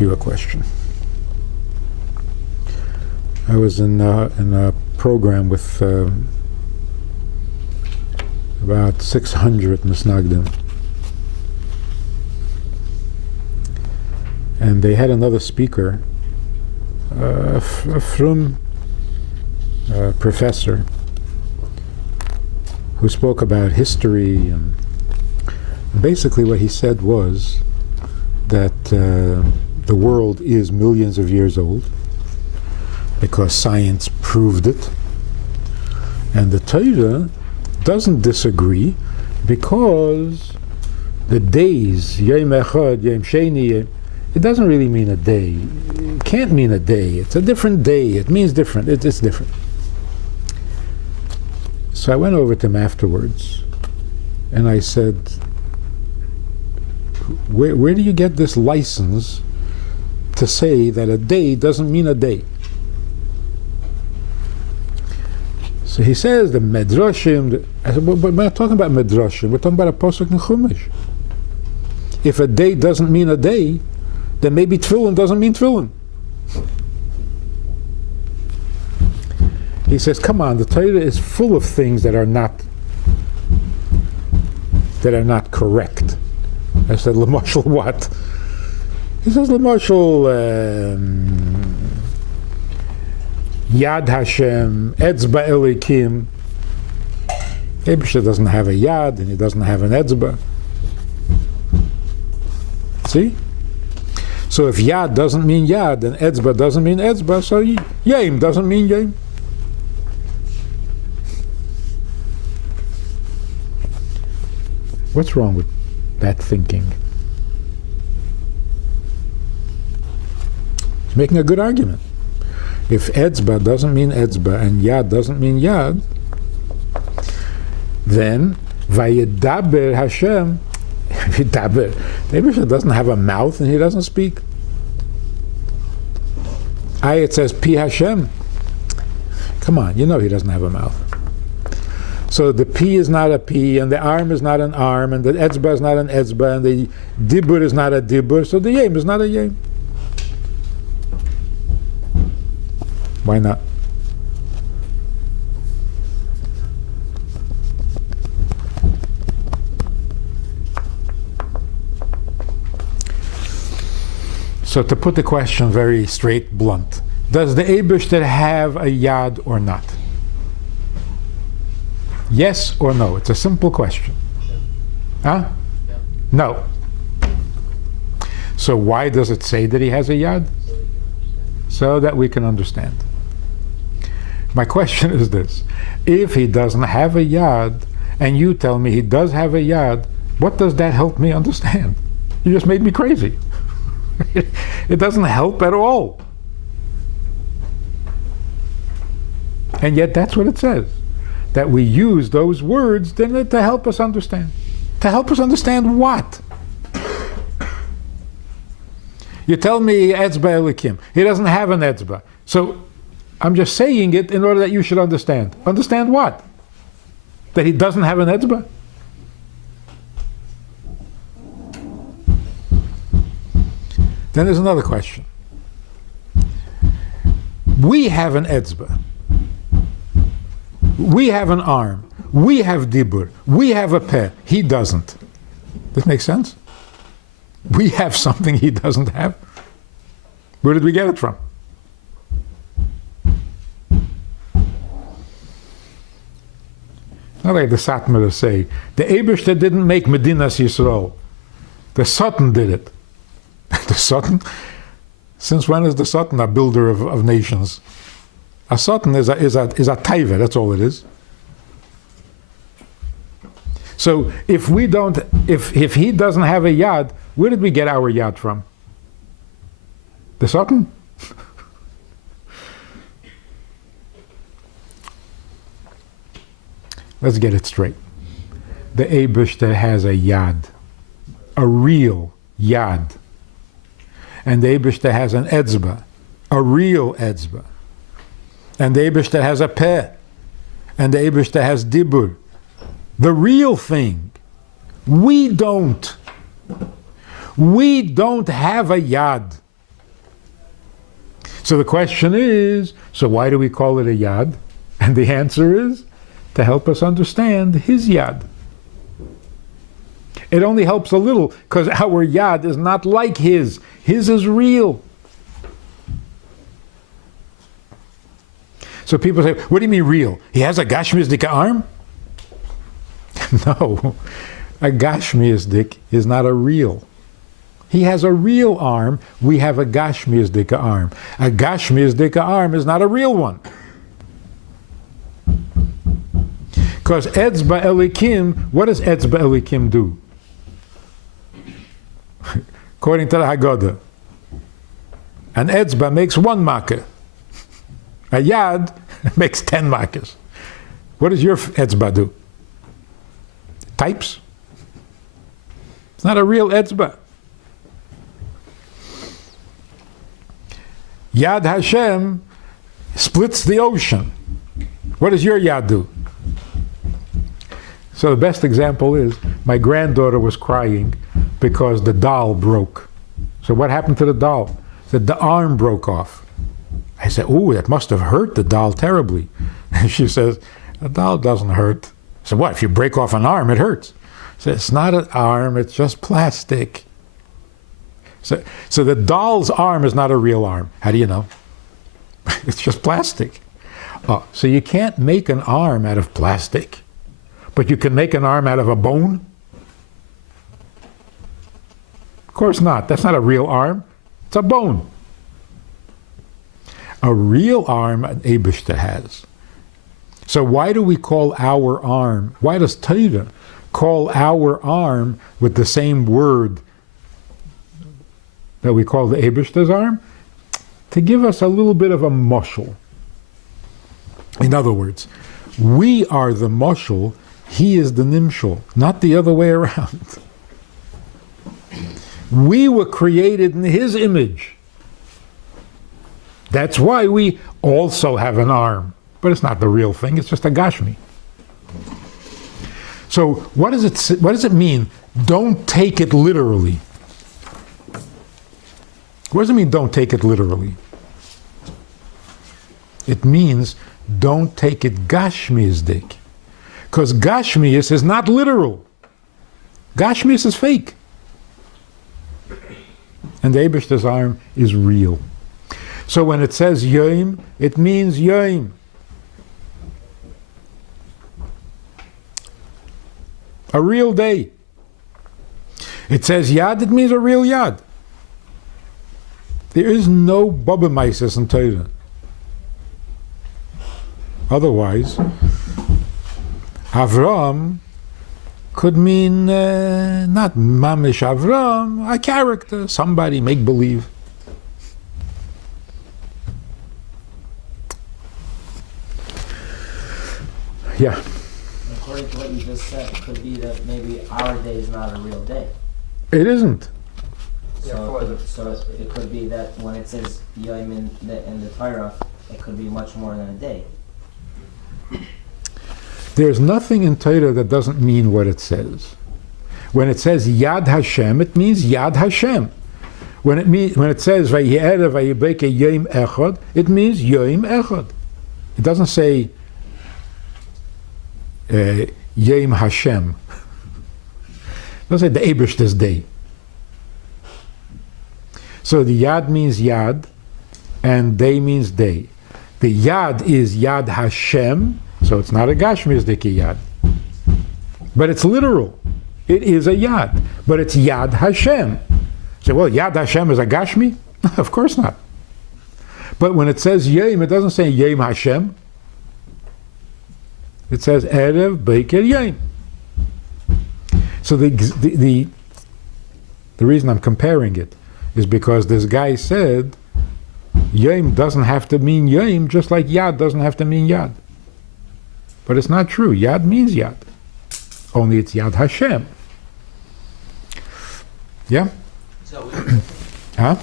ask you a question. I was in a program with about 600 misnagdim, and they had another speaker, a frum professor, who spoke about history, and basically what he said was that the world is millions of years old because science proved it, and the Torah doesn't disagree because the days, Yom Echad, Yom Sheni, it doesn't really mean a day. It can't mean a day. It's a different day. It means different. It's different. So I went over to him afterwards and I said, where do you get this license to say that a day doesn't mean a day? So he says the Medrashim. I said, but we're not talking about Medrashim. We're talking about a pasuk in Chumash. If a day doesn't mean a day, then maybe tefillin doesn't mean tefillin. He says, come on, the Torah is full of things that are not correct. I said, L'mashal what? He says, L'mashal Yad Hashem, Etzba Elikim. Eibusha doesn't have a Yad and he doesn't have an Etzba. See? So if Yad doesn't mean Yad and Etzba doesn't mean Etzba, so Yem doesn't mean Yem. What's wrong with that thinking? He's making a good argument. If Etzba doesn't mean Etzba and Yad doesn't mean Yad, then Vayedaber Hashem, Vayedaber, maybe he doesn't have a mouth and he doesn't speak. It says Pi Hashem. Come on, you know he doesn't have a mouth. So the P is not a P, and the arm is not an arm, and the Etzba is not an Etzba, and the Dibur is not a Dibur, so the Yem is not a Yem. Why not? So to put the question very straight, blunt, does the Eibishter have a Yad or not? Yes or no? It's a simple question. Huh? No. So why does it say that he has a Yad? So that we can understand. My question is this: if he doesn't have a Yad, and you tell me he does have a Yad, what does that help me understand? You just made me crazy. It doesn't help at all. And yet that's what it says. That we use those words then to help us understand. To help us understand what? You tell me Etzba Elikim. He doesn't have an Etzba. So I'm just saying it in order that you should understand. Understand what? That he doesn't have an Etzba? Then there's another question. We have an Etzba. We have an arm. We have Dibur. We have a Peh. He doesn't. Does that make sense? We have something he doesn't have. Where did we get it from? Not like the Satmar say, the Eibishter didn't make Medinas Yisrael. The Satan did it. The Satan? Since when is the Satan a builder of nations? A Satan is a taiva, that's all it is. So if we don't, if he doesn't have a Yad, where did we get our Yad from? The Satan? Let's get it straight. The Eibishter has a Yad, a real Yad. And the Eibishter has an Etzba, a real Etzba. And the Eibishter has a Peh. And the Eibishter has Dibur. The real thing. We don't. We don't have a Yad. So the question is, so why do we call it a yad? And the answer is, to help us understand his yad. It only helps a little, because our yad is not like his. His is real. So people say, what do you mean real? He has a Gashmizdika arm? No, a Gashmizdika is not a real. He has a real arm, we have a Gashmizdika arm. A Gashmizdika arm is not a real one. Because Etzba Elikim, what does Etzba Elikim do? According to the Haggadah, an Etzba makes one makkah. A Yad makes 10 makkahs. What does your Etzba do? It types. It's not a real Etzba. Yad Hashem splits the ocean. What does your Yad do? So the best example is, my granddaughter was crying because the doll broke. So what happened to the doll? The arm broke off. I said, ooh, that must have hurt the doll terribly. And she says, the doll doesn't hurt. I said, what, if you break off an arm, it hurts? I said, it's not an arm, it's just plastic. So the doll's arm is not a real arm. How do you know? It's just plastic. Oh, so you can't make an arm out of plastic, but you can make an arm out of a bone? Of course not. That's not a real arm. It's a bone. A real arm an Eibishter has. So why do we call our arm, why does Torah call our arm with the same word that we call the Eibishter's arm? To give us a little bit of a mushal. In other words, we are the mushal, he is the nimshal, not the other way around. We were created in his image. That's why we also have an arm. But it's not the real thing, it's just a Gashmi. So what does it mean? Don't take it literally. What does it mean, don't take it literally? It means don't take it Gashmiisdik. Because Gashmiis is not literal. Gashmiis is fake. And the Eibishter's arm is real. So when it says Yom, it means Yom. A real day. It says Yad, it means a real Yad. There is no Bobemaisis in Torah. Otherwise, Avram could mean not Mamish Avram, a character, somebody make believe. Yeah. According to what you just said, it could be that maybe our day is not a real day. It isn't. So it could be that when it says Yom in the Torah, it could be much more than a day. There's nothing in Torah that doesn't mean what it says. When it says Yad Hashem, it means Yad Hashem. When it says Vaye'erev Vayibeke Yom Echad, it means Yom Echad. It doesn't say Yom Hashem. It doesn't say the Eibishter's day. So the Yad means Yad, and Day means day. The Yad is Yad Hashem, so it's not a Gashmizdiki Yad. But it's literal. It is a Yad, but it's Yad Hashem. So, well, Yad Hashem is a Gashmi? Of course not. But when it says Yom, it doesn't say Yom Hashem. It says Erev Beker Yom. So the reason I'm comparing it is because this guy said Yom doesn't have to mean Yom, just like Yad doesn't have to mean Yad. But it's not true. Yad means Yad. Only it's Yad Hashem. Yeah? So Huh?